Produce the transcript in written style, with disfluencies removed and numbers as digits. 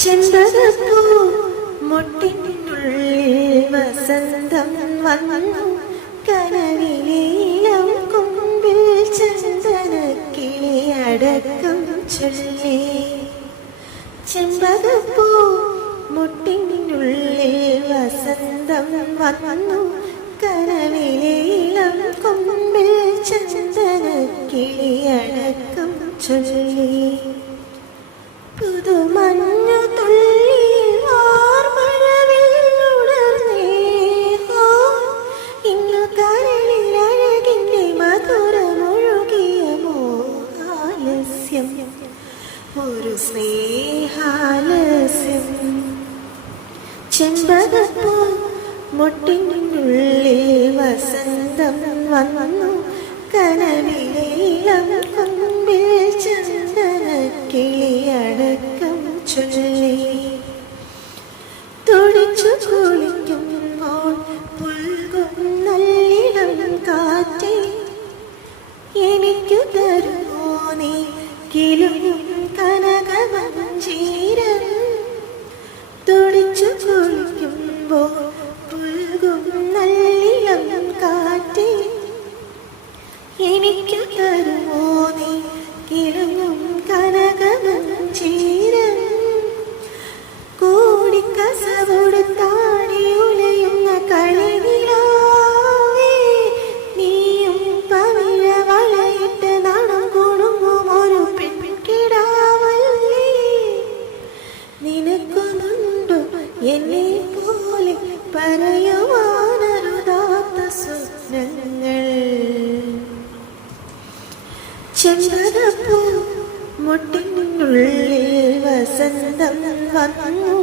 ചെമ്പകപ്പൂ മുട്ടിനുള്ളിൽ വസന്തം വന്നു കനവിലീലം കൊമ്പിൽ ചന്ദനക്കിളി അടക്കം ചൊല്ലി. ചെമ്പകപ്പൂ മുട്ടിനുള്ളിൽ വസന്തം വന്നു കനവിലീലം കൊമ്പിൽ ചന്ദനക്കിളി അടക്കം ചൊല്ലി. പുതുമഞ്ഞു തുള്ളിയിൽ വാർമഴവില്ലുണർന്നേഹോ ഇന്നു കരളിൽ അഴകിന്റെ മധുരമൊഴുകിയ മോഹാലസ്യം, ഒരു സ്നേഹാലസ്യം. ചെമ്പകപ്പൂ മുട്ടിനുള്ളിൽ വസന്തം വന്നു കനവിലീലം കൊമ്പിൽ ചന്ദനക്കിളി അടക്കം ചൊല്ലി. തുടിച്ചു കുളിക്കുമ്പോൾ പുൽകും നല്ലിടം കാറ്റേ, എനിക്കു തരുമോ നീ കിലുങ്ങും കനകമഞ്ചീരം. തുടിച്ചു കുളിക്കുമ്പോൾ പുൽകും നല്ലിടം കാറ്റേ, എനിക്കു തരുമോ നീ കിലുങ്ങും കനകമഞ്ചീരം. കോടിക്കസവൊടുത്താടി ഉലയുന്ന കളിനിലാവേ, നീയും പവിഴ വളയിട്ട് നാണം കൊടുങ്ങും ഒരു പെൺകിടാവല്ലേ. നിനക്കൊന്നുണ്ടോ എന്നെ പോലെ പറയുവാനരുതാത്ത സ്വപ്നങ്ങൾ. ചെമ്പകപ്പൂ മുട്ടിനുള്ളിൽ വസന്തം വന്നു